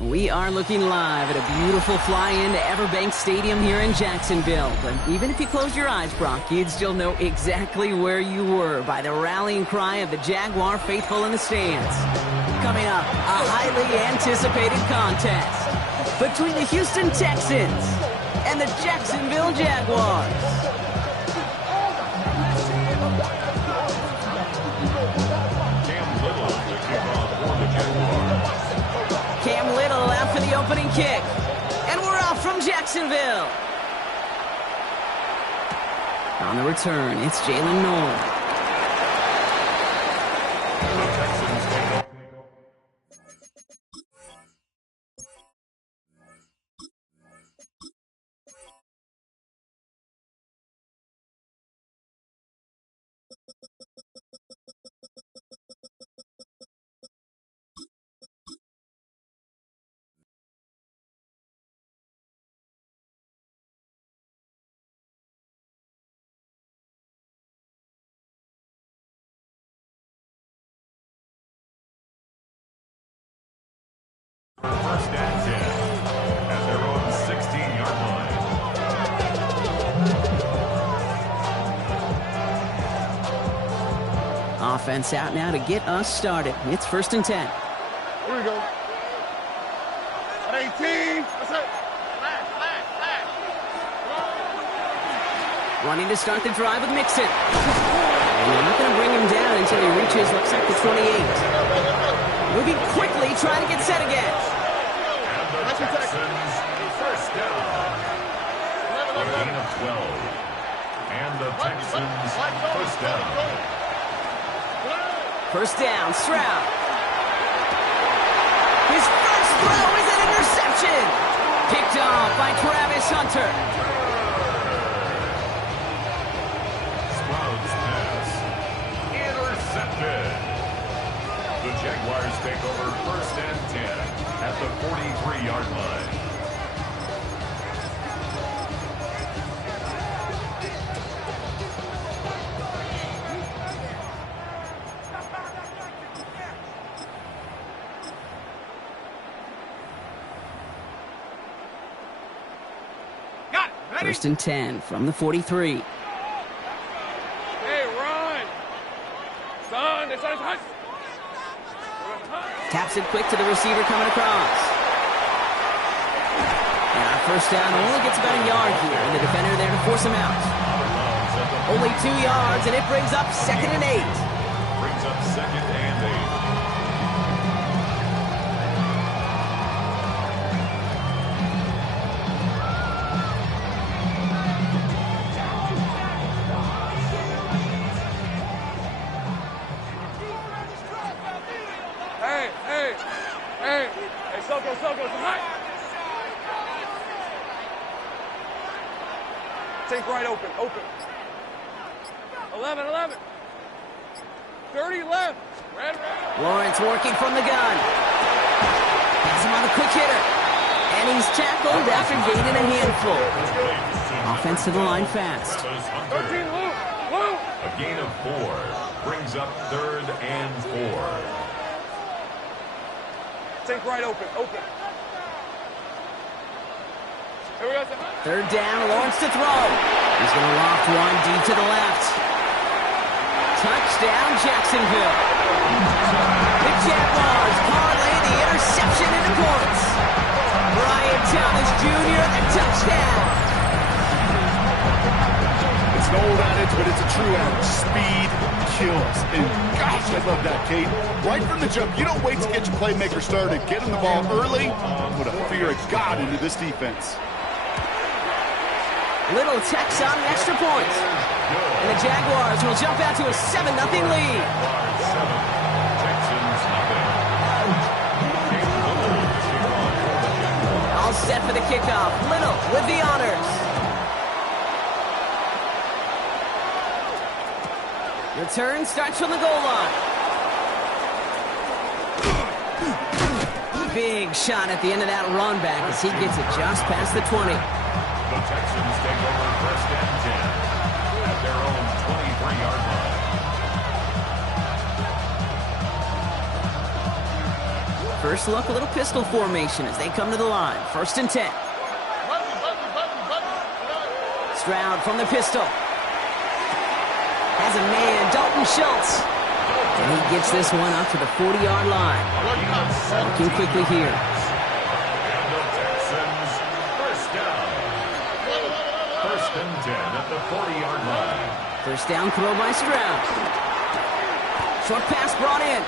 We are looking live at a beautiful fly-in to Everbank Stadium here in Jacksonville. But even if you close your eyes, Brock, you'd still know exactly where you were by the rallying cry of the Jaguar faithful in the stands. Coming up, a highly anticipated contest between the Houston Texans and the Jacksonville Jaguars. Cam Little out for the opening kick. And we're off from Jacksonville. On the return, it's Jalen Noel. First and 10 at their own 16-yard line. Offense out now to get us started. It's first and 10. Here we go. At 18. That's it. Running to start the drive with Mixon. And they're not going to bring him down until he reaches, looks like the 28. Moving quickly, trying to get set again. And the Texans first down. A gain of 12. And the Texans first down. First down, Stroud. His first throw is an interception. Picked off by Travis Hunter. Stroud's pass intercepted. The Jaguars take over first and 10 at the 43-yard line. First and 10 from the 43. Hey, run. Son, it's on. Taps it quick to the receiver coming across. And our first down only gets about a yard here, and the defender there to force him out. Only 2 yards, and it brings up second and 8. Brings up second and 8. Take right open. 11. 30 left. Red. Lawrence working from the gun. Gets him on the quick hitter. And he's tackled after gaining a handful. Offense to the line fast. 13, Luke. A gain of 4 brings up third and 4. Take right open. Here we go. Third down, Lawrence to throw. He's going to loft one deep to the left. Touchdown, Jacksonville. The Jaguars parlay the interception into points. Brian Thomas Jr., a touchdown. It's an old adage, but it's a true adage. Speed kills. And gosh, I love that, Kate. Right from the jump, you don't wait to get your playmaker started. Get him the ball early. Put a fear of God into this defense. Little Tex on the extra point. And the Jaguars will jump out to a 7-0 lead. All set for the kickoff. Little with the honors. Return starts from the goal line. Big shot at the end of that run back as he gets it just past the 20. The Texans take over first and 10 at their own 23-yard line. first look, a little pistol formation as they come to the line. 1st and 10. Stroud from the pistol. Has a man, Dalton Schultz. And he gets this one up to the 40-yard line. Looking quickly here. And the Texans, first down. 1st and 10 at the 40-yard line. First down throw by Stroud. Short pass brought in.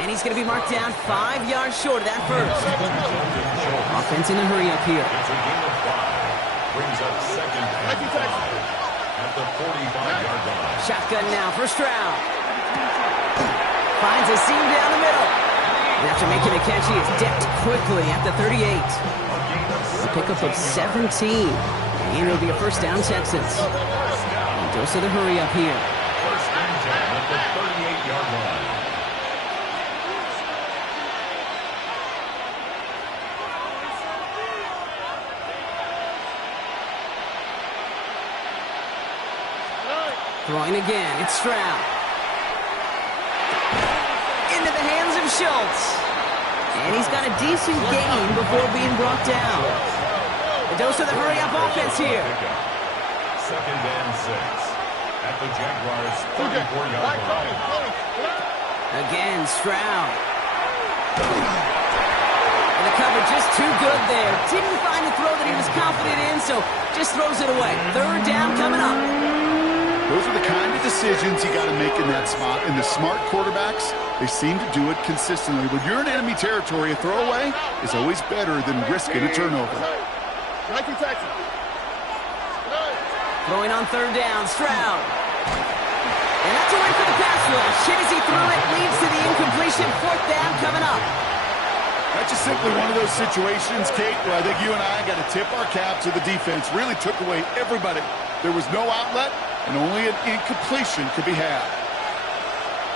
And he's going to be marked down 5 yards short of that first. Offense in a hurry up here. It's a gain of 5. Brings up 2nd and 5 at the 45-yard line. Shotgun now for Stroud. Finds a seam down the middle. And after making a catch, he is decked quickly at the 38. A pickup of 17. And it'll be a first down, Texans. And dose of the hurry up here. 1st and 10 at the 38-yard line. Throwing again, it's Stroud. Into the hands of Schultz. And he's got a decent gain before being brought down. A dose of the hurry-up offense here. 2nd and 6 at the Jaguars' 34-yard line. Again, Stroud. And the cover just too good there. Didn't find the throw that he was confident in, so just throws it away. 3rd down coming up. Those are the kind of decisions you got to make in that spot. And the smart quarterbacks, they seem to do it consistently. When you're in enemy territory, a throwaway is always better than risking a turnover. Throwing on 3rd down, Stroud. And that's a win for the pass rush. Hit as he threw it, leads to the incompletion. 4th down coming up. That's just simply one of those situations, Kate, where I think you and I got to tip our cap to the defense. Really took away everybody. There was no outlet, and only an incompletion could be had.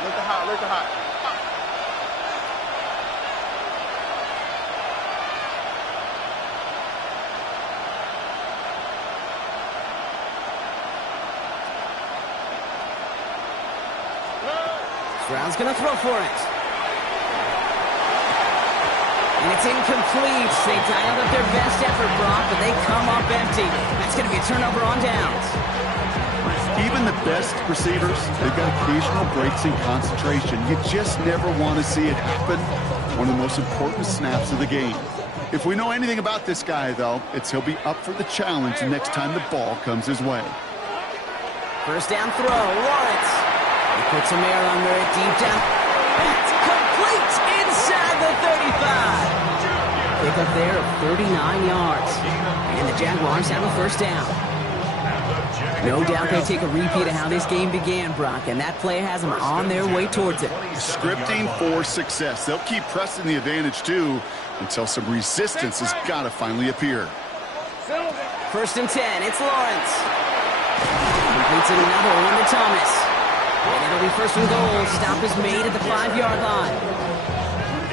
Look the hot, look the hot. Stroud's going to throw for it. And it's incomplete. They dialed up their best effort, Brock, but they come up empty. That's going to be a turnover on downs. Even the best receivers, they've got occasional breaks in concentration. You just never want to see it happen. One of the most important snaps of the game. If we know anything about this guy, though, it's he'll be up for the challenge the next time the ball comes his way. First down throw, Lawrence. He puts some air under it, deep down. That's complete inside the 35. Pick up there of 39 yards. And the Jaguars have a first down. No doubt they take a repeat of how this game began, Brock, and that play has them on their way towards it. Scripting for success. They'll keep pressing the advantage, too, until some resistance has got to finally appear. 1st and 10, it's Lawrence. Completes another one to Thomas. And it'll be 1st and goal. Stop is made at the 5-yard line.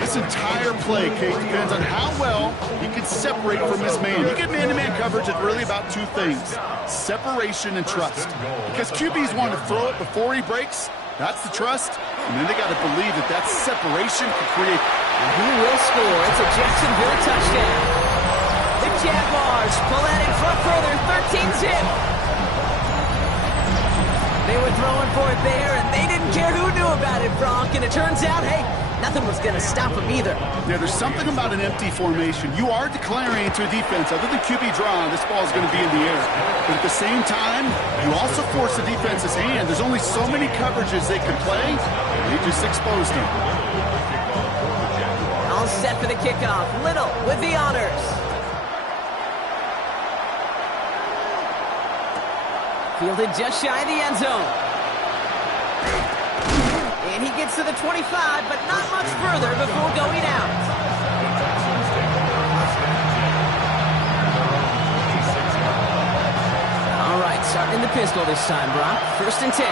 This entire play, Kate, depends on how well he can separate from his man. You get man-to-man coverage at really about 2 things, separation and trust. Because QBs want to throw it before he breaks, that's the trust, and then they got to believe that that separation can create. And he will score. It's a Jacksonville touchdown. The Jaguars pull that in front further, 13-zip. They were throwing for it there, and they didn't care who knew about it, Brock. And it turns out, hey, nothing was going to stop them either. Yeah, there's something about an empty formation. You are declaring to a defense, other than QB draw, this ball is going to be in the air. But at the same time, you also force the defense's hand. There's only so many coverages they can play, and they just exposed him. All set for the kickoff. Little with the honors. Fielded just shy of the end zone. And he gets to the 25, but not much further before going out. All right, starting the pistol this time, Brock. 1st and 10.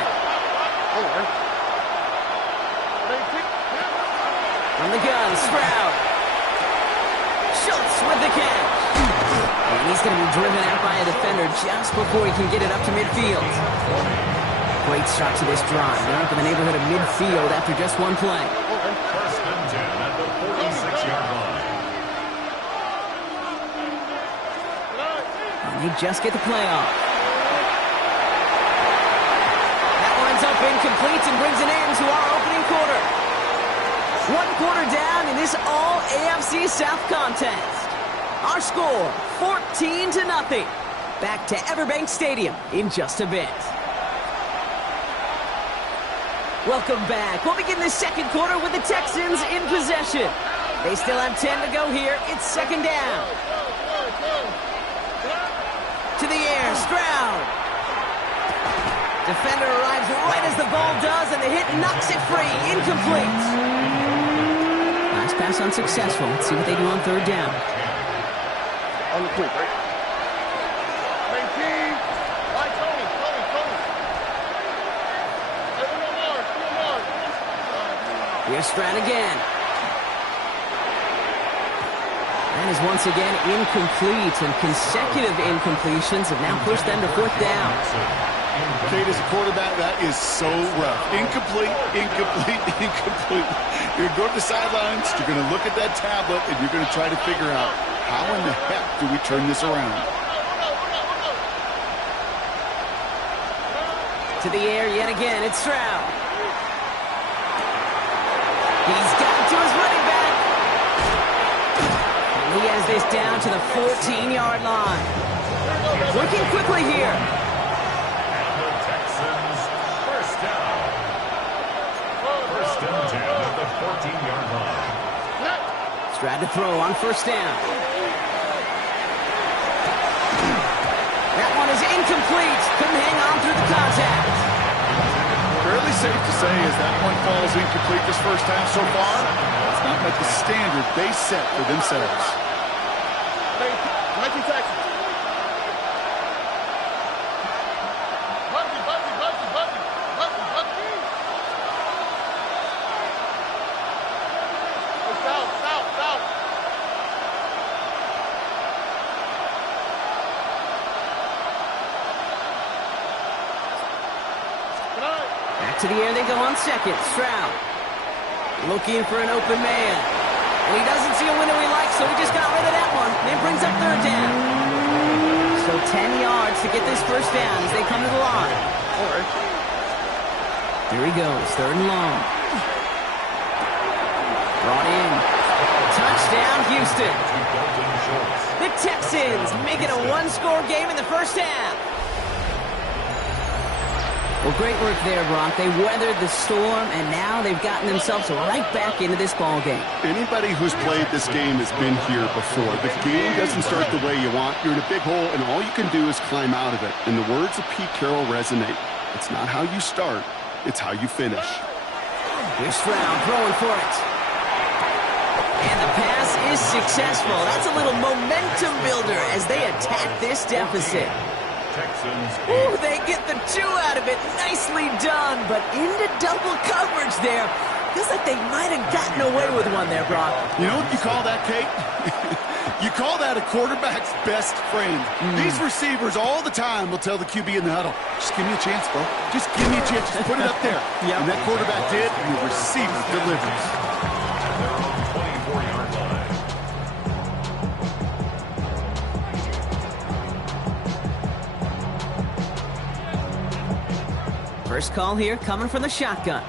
On the gun, Stroud. Schultz with the catch. And he's going to be driven out by a defender just before he can get it up to midfield. Great start to this drive. They're up in the neighborhood of midfield after just one play. 1st and 10 at the 46 and they just get the play off. That winds up incomplete and brings an end to our opening quarter. 1 quarter down in this all-AFC South contest. Our score, 14-0. Back to Everbank Stadium in just a bit. Welcome back. We'll begin the second quarter with the Texans in possession. They still have 10 to go here. It's second down. To the air, Stroud. Defender arrives right as the ball does, and the hit knocks it free. Incomplete. Nice pass unsuccessful. Let's see what they do on third down. On the quick, right? 19. Right, Tony. Here's Stroud again. That is once again incomplete, and consecutive incompletions have now pushed them to fourth down. Kate, as a quarterback, that is so rough. Incomplete. You're going to go to the sidelines, you're going to look at that tablet, and you're going to try to figure out, how in the heck do we turn this around? To the air yet again, it's Stroud. He's got it to his running back. And he has this down to the 14-yard line. Working quickly here. And the Texans first down. First and 10 at the 14-yard line. Stroud to throw on first down. That one is incomplete. Couldn't hang on through the contact. Fairly safe to say as that one falls incomplete this first half so far, it's not met the standard they set for themselves. Mikey Texas. South. Back to the air they go on second. Stroud looking for an open man. And he doesn't see a window he likes, so he just got rid of that one. And it brings up third down. So 10 yards to get this first down as they come to the line. Here he goes, third and long. Brought in. Touchdown, Houston. The Texans make it a one-score game in the first half. Well, great work there, Brock. They weathered the storm, and now they've gotten themselves right back into this ball game. Anybody who's played this game has been here before. The game doesn't start the way you want. You're in a big hole, and all you can do is climb out of it. And the words of Pete Carroll resonate. It's not how you start, it's how you finish. Here's Stroud throwing for it. And the pass is successful. That's a little momentum builder as they attack this deficit. Texans. Ooh, they get the 2 out of it. Nicely done, but into double coverage there. Feels like they might have gotten away with one there, Brock. You know what you call that, Kate? You call that a quarterback's best friend. These receivers all the time will tell the QB in the huddle, just give me a chance, bro. Just give me a chance. Just put it up there. Yep. And that quarterback did, and the receiver delivers. Their own 24-yard line. First call here coming from the shotgun.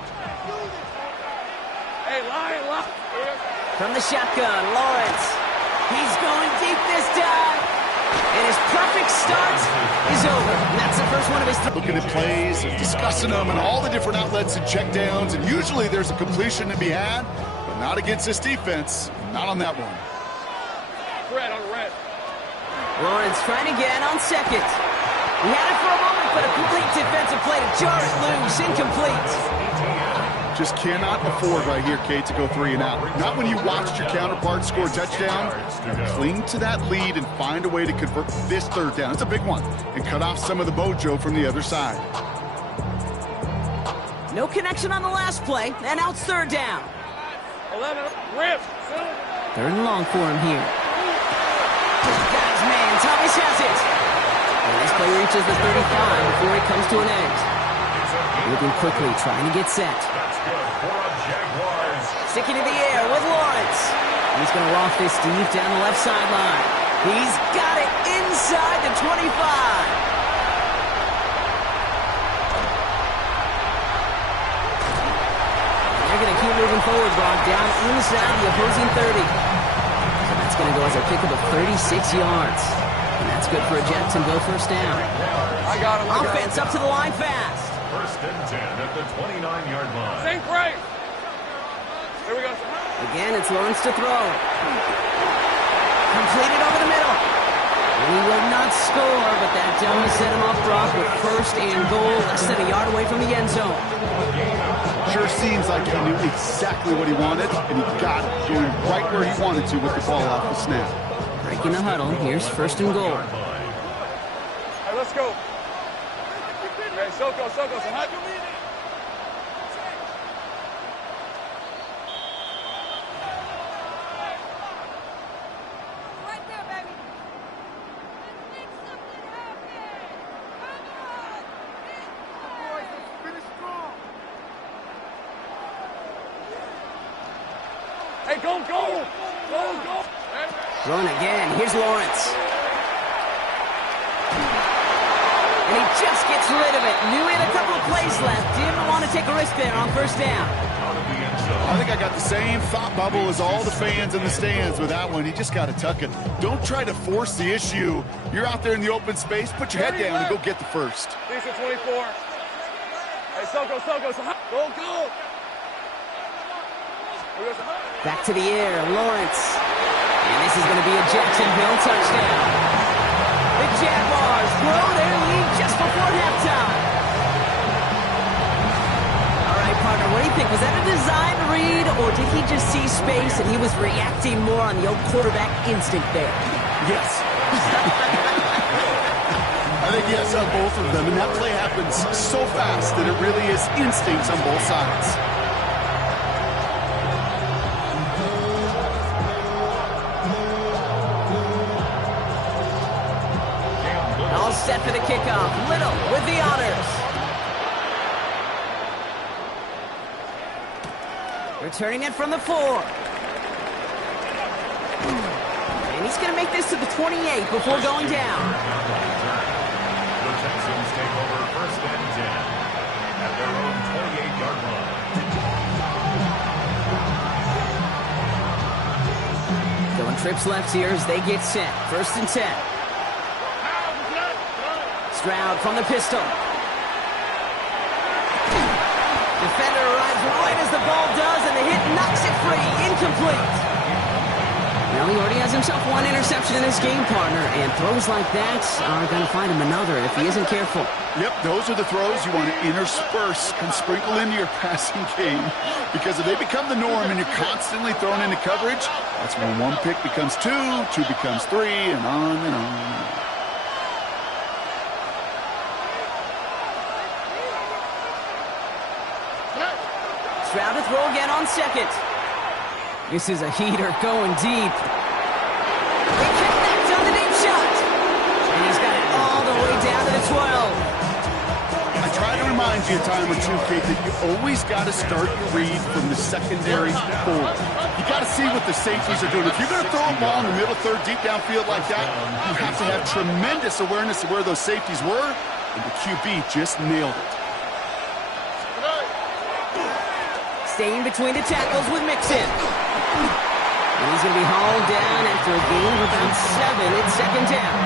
Hey, line left. From the shotgun, Lawrence. He's going deep this time. And his perfect start is over. And that's the first one of his Looking at plays, and discussing them, and all the different outlets and checkdowns, and usually there's a completion to be had, but not against this defense. Not on that one. Red on red. Lawrence trying again on second. He had it for a moment, but a complete defensive play to jar it loose. Incomplete. Just cannot afford right here, Kate, to go 3 and out. Not when you watched your counterpart score a touchdown. Cling to that lead and find a way to convert this third down. It's a big one. And cut off some of the mojo from the other side. No connection on the last play, and out third down. 11, rip. Third and long for him here. Got his man, Thomas has it. And this play reaches the 35 before it comes to an end. Moving quickly, trying to get set. Sticking in the air with Lawrence. He's going to loft this deep down the left sideline. He's got it in inside the 25. They're going to keep moving forward, Brock, down inside the opposing 30. So that's going to go as a pickup of 36 yards. And that's good for a Jacksonville first down. I got him. Offense up to the line fast. First and 10 at the 29-yard line. Same break. Here we go. Again, it's Lawrence to throw. Completed over the middle. He will not score, but that does set him off, Brock, with first and goal, less than a yard away from the end zone. Sure seems like he knew exactly what he wanted, and he got it going right where he wanted to with the ball off the snap. Breaking the huddle. Here's first and goal. All right, let's go. Okay, Soko. So how do you mean it? Right there, baby. Let's make something happen. Come on. Boys, let's finish strong. Hey, go. Run again. Here's Lawrence. And he just gets rid of it. Knew he had a couple of plays left. Didn't want to take a risk there on first down. I think I got the same thought bubble as all the fans in the stands with that one. You just got to tuck it. Don't try to force the issue. You're out there in the open space. Put your head down and go get the first. Decent 24. Hey, Soko. Go. Back to the air, Lawrence. And this is going to be a Jacksonville touchdown. The Jaguars grow their lead just before halftime. All right, partner, what do you think? Was that a design read, or did he just see space and he was reacting more on the old quarterback instinct there? Yes. I think yes on both of them, and that play happens so fast that it really is instincts on both sides. All set for the kickoff. Little with the honors. Returning it from the 4. And he's going to make this to the 28 before going down. The Texans take over first and 10 at their own 28-yard line. Going trips left here as they get set. First and 10. Stroud from the pistol. Defender arrives right as the ball does, and the hit knocks it free. Incomplete. Well, he already has himself one interception in this game, partner, and throws like that are going to find him another if he isn't careful. Yep, those are the throws you want to intersperse and sprinkle into your passing game, because if they become the norm and you're constantly thrown into coverage, that's when one pick becomes two becomes three, and on and on and on. Stroud to throw again on second. This is a heater going deep. He connects on the deep shot. And he's got it all the way down to the 12. I try to remind you a time or two, Kate, that you always got to start your read from the secondary forward. You got to see what the safeties are doing. If you're going to throw a ball in the middle third deep downfield like that, you have to have tremendous awareness of where those safeties were, and the QB just nailed it. Staying between the tackles with Mixon. And he's going to be hauled down after a gain of about 7. It's second down.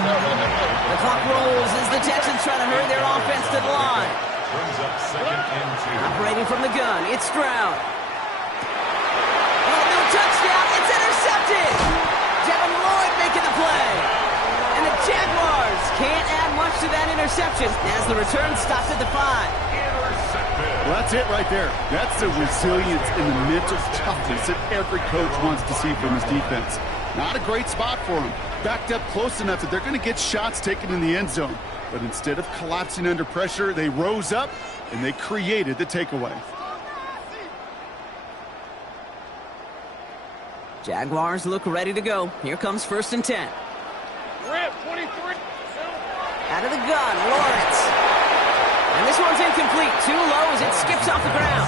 The clock rolls as the Texans try to hurry their offense to the line. Brings up second and 2. Operating from the gun, it's Stroud. Oh, no touchdown. It's intercepted. Devin Lloyd making the play. And the Jaguars can't add much to that interception as the return stops at the 5. Well, that's it right there. That's the resilience and the mental toughness that every coach wants to see from his defense. Not a great spot for him. Backed up close enough that they're going to get shots taken in the end zone. But instead of collapsing under pressure, they rose up and they created the takeaway. Jaguars look ready to go. Here comes first and 10. Rip, 23. Out of the gun, Lawrence. And this one's incomplete. Too low as it skips off the ground.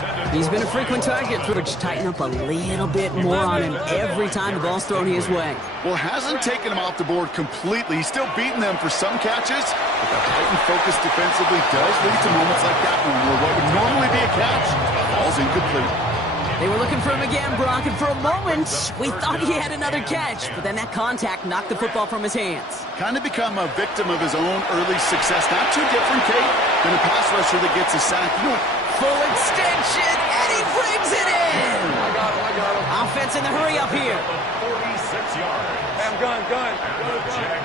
Intended He's been a frequent target, which tighten up a little bit more on him every time the ball's thrown his way. Well, hasn't taken him off the board completely. He's still beating them for some catches, but that heightened focus defensively does lead to moments like that one where what would normally be a catch falls incomplete. They were looking for him again, Brock, and for a moment, we thought he had another catch, but then that contact knocked the football from his hands. Kind of become a victim of his own early success. Not too different, Kate, than a pass rusher that gets a sack. You know what? Full extension, and he brings it in! I got him. Offense in the hurry up here. 46 yards. Hey, I'm gun.